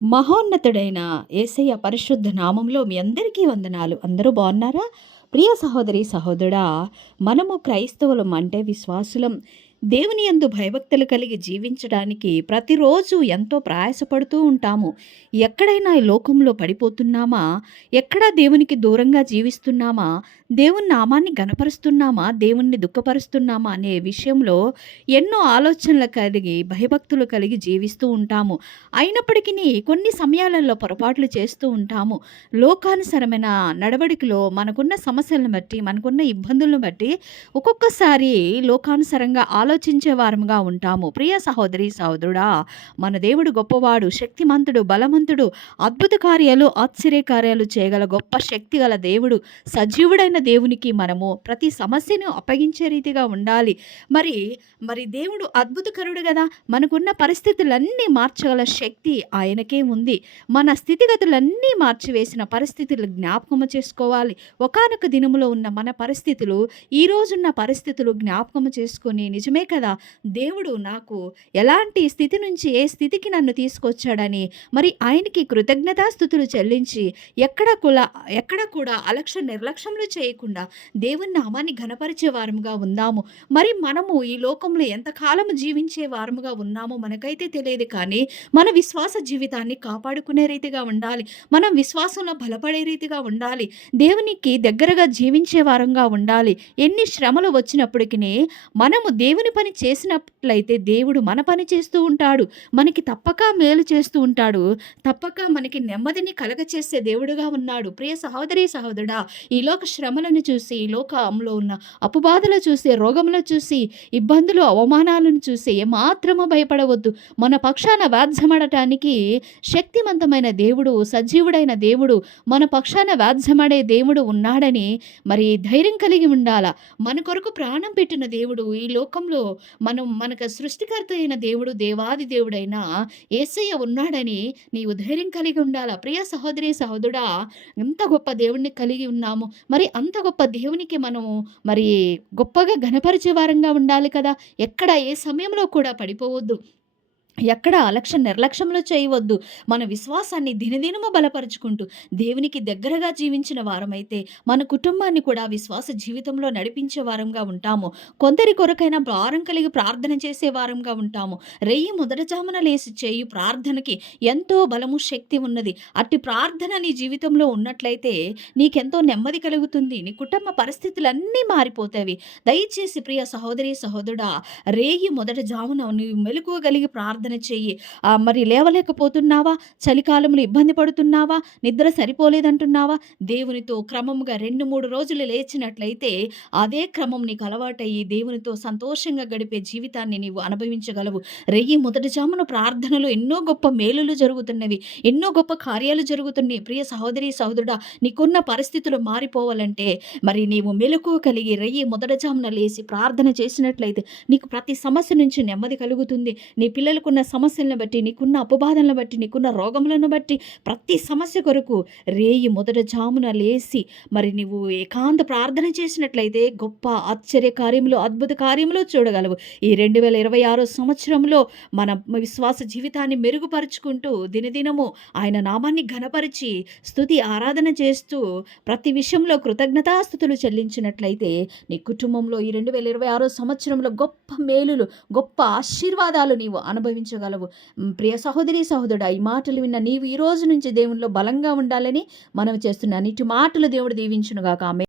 మహోన్నతుడైన యేసయ్య పరిశుద్ధ నామంలో మీ అందరికీ వందనాలు. అందరూ బాగున్నారా? ప్రియ సహోదరి, సహోదరుడా, మనము క్రైస్తవులం అంటే విశ్వాసులం. దేవుని యందు భయభక్తులు కలిగి జీవించడానికి ప్రతిరోజు ఎంతో ప్రయాసపడుతూ ఉంటాము. ఎక్కడైనా ఈ లోకంలో పడిపోతున్నామా? ఎక్కడా దేవునికి దూరంగా జీవిస్తున్నామా? దేవుని నామాన్ని గనపరుస్తున్నామా? దేవుణ్ణి దుఃఖపరుస్తున్నామా? అనే విషయంలో ఎన్నో ఆలోచనలు కలిగి, భయభక్తులు కలిగి జీవిస్తూ ఉంటాము. అయినప్పటికీ కొన్ని సమయాలలో పొరపాట్లు చేస్తూ ఉంటాము. లోకానుసరమైన నడవడికలో మనకున్న సమస్యలను బట్టి, మనకున్న ఇబ్బందులను బట్టి ఒక్కొక్కసారి లోకానుసరంగా ఆలోచించే వారముగా ఉంటాము. ప్రియ సహోదరి, సహోదరుడా, మన దేవుడు గొప్పవాడు, శక్తిమంతుడు, బలవంతుడు, అద్భుత కార్యాలు, ఆశ్చర్య కార్యాలు చేయగల గొప్ప శక్తి గల దేవుడు. సజీవుడైన దేవునికి మనము ప్రతి సమస్యను అప్పగించే రీతిగా ఉండాలి. మరి మరి దేవుడు అద్భుతకరుడు గదా! మనకున్న పరిస్థితులన్నీ మార్చగల శక్తి ఆయనకే ఉంది. మన స్థితిగతులన్నీ మార్చివేసిన పరిస్థితులు జ్ఞాపకము చేసుకోవాలి. ఒకానొక దినములో ఉన్న మన పరిస్థితులు, ఈ రోజున్న పరిస్థితులు జ్ఞాపకము చేసుకొని, నిజమే కదా! దేవుడు నాకు ఎలాంటి స్థితి నుంచి ఏ స్థితికి నన్ను తీసుకొచ్చాడని మరి ఆయనకి కృతజ్ఞతాస్తుతులు చెల్లించి ఎక్కడ కూడా నిర్లక్ష్యములు చేయకుండా దేవుని నామాన్ని ఘనపరిచే వారముగా ఉందాము. మరి మనము ఈ లోకంలో ఎంతకాలము జీవించే వారముగా ఉన్నామో మనకైతే తెలియదు కానీ, మన విశ్వాస జీవితాన్ని కాపాడుకునే రీతిగా ఉండాలి. మనం విశ్వాసంలో బలపడే రీతిగా ఉండాలి. దేవునికి దగ్గరగా జీవించే వారంగా ఉండాలి. ఎన్ని శ్రమలు వచ్చినప్పటికినీ మనము దేవుని పని చేసినట్లయితే దేవుడు మన పని చేస్తూ ఉంటాడు. మనకి తప్పక మేలు చేస్తూ ఉంటాడు. తప్పక మనకి నెమ్మదిని కలగచేసే దేవుడుగా ఉన్నాడు. ప్రియ సహోదరి, సహోదరుడా, ఈ లోక శ్రమలను చూసి, ఈ లోకంలో ఉన్న అపబాధలు చూసి, రోగములు చూసి, ఇబ్బందులు, అవమానాలను చూసి ఏమాత్రము భయపడవద్దు. మన పక్షాన వ్యాజ్యమడటానికి శక్తివంతమైన దేవుడు, సజీవుడైన దేవుడు, మన పక్షాన వ్యాజ్యమడే దేవుడు ఉన్నాడని మరి ధైర్యం కలిగి ఉండాల. మన కొరకు ప్రాణం పెట్టిన దేవుడు ఈ లోకంలో మనకు సృష్టికర్త అయిన దేవుడు, దేవాది దేవుడైన యేసయ్య ఉన్నాడని నీవు ధైర్యం కలిగి ఉండాల. ప్రియ సహోదరి, సహోదరుడా, ఎంత గొప్ప దేవుడిని కలిగి ఉన్నాము. మరి అంత గొప్ప దేవునికి మనము మరి గొప్పగా ఘనపరిచే వారంగా ఉండాలి కదా! ఎక్కడ ఏ సమయంలో కూడా పడిపోవద్దు. ఎక్కడ నిర్లక్ష్యములు చేయవద్దు. మన విశ్వాసాన్ని దినదినము బలపరుచుకుంటూ దేవునికి దగ్గరగా జీవించిన వారమైతే మన కుటుంబాన్ని కూడా విశ్వాస జీవితంలో నడిపించే వారంగా ఉంటాము. కొందరి కొరకైనా భారం కలిగి ప్రార్థన చేసే వారంగా ఉంటాము. రెయ్యి మొదటజామున లేసి చేయు ప్రార్థనకి ఎంతో బలము, శక్తి ఉన్నది. అట్టి ప్రార్థన నీ జీవితంలో ఉన్నట్లయితే నీకెంతో నెమ్మది కలుగుతుంది. నీ కుటుంబ పరిస్థితులన్నీ మారిపోతాయి. దయచేసి ప్రియ సహోదరి, సహోదరుడా, రేయి మొదట జామున నీవు మెలకువగలిగి ప్రార్థన చెయ్యి. మరి లేవలేకపోతున్నావా? చలికాలంలో ఇబ్బంది పడుతున్నావా? నిద్ర సరిపోలేదంటున్నావా? దేవునితో క్రమముగా 2-3 రోజులు లేచినట్లయితే అదే క్రమం నీకు అలవాటయ్యి దేవునితో సంతోషంగా గడిపే జీవితాన్ని నీవు అనుభవించగలవు. రెయ్యి మొదటి జామున ప్రార్థనలో ఎన్నో గొప్ప మేలులు జరుగుతున్నవి. ఎన్నో గొప్ప కార్యాలు జరుగుతున్నాయి. ప్రియ సహోదరి, సహోదరుడా, నీకున్న పరిస్థితులు మారిపోవాలంటే మరి నీవు మెలకువ కలిగి రెయ్యి మొదటి జామున లేసి ప్రార్థన చేసినట్లయితే నీకు ప్రతి సమస్య నుంచి నెమ్మది కలుగుతుంది. నీ పిల్లలకున్న సమస్యలను బట్టి, నీకున్న అపబాధలను బట్టి, నీకున్న రోగములను బట్టి ప్రతి సమస్య కొరకు రేయి మొదట జామున లేసి మరి నీవు ఏకాంత ప్రార్థన చేసినట్లయితే గొప్ప ఆశ్చర్య కార్యములు, అద్భుత కార్యములు చూడగలవు. ఈ 2026 సంవత్సరంలో మన విశ్వాస జీవితాన్ని మెరుగుపరుచుకుంటూ దినదినము ఆయన నామాన్ని ఘనపరిచి స్తుతి ఆరాధన చేస్తూ ప్రతి విషయంలో కృతజ్ఞతాస్తుతులు చెల్లించినట్లయితే నీ కుటుంబంలో ఈ 2026 సంవత్సరంలో గొప్ప మేలులు, గొప్ప ఆశీర్వాదాలు నీవు అనుభవించగలవు. ప్రియ సహోదరి, సహోదరుడా, ఈ మాటలు విన్న నీవు ఈ రోజు నుంచి దేవునిలో బలంగా ఉండాలని మనం చేస్తున్నాను. ఇటు మాటలు దేవుడు దీవించునుగాక. ఆమేన్.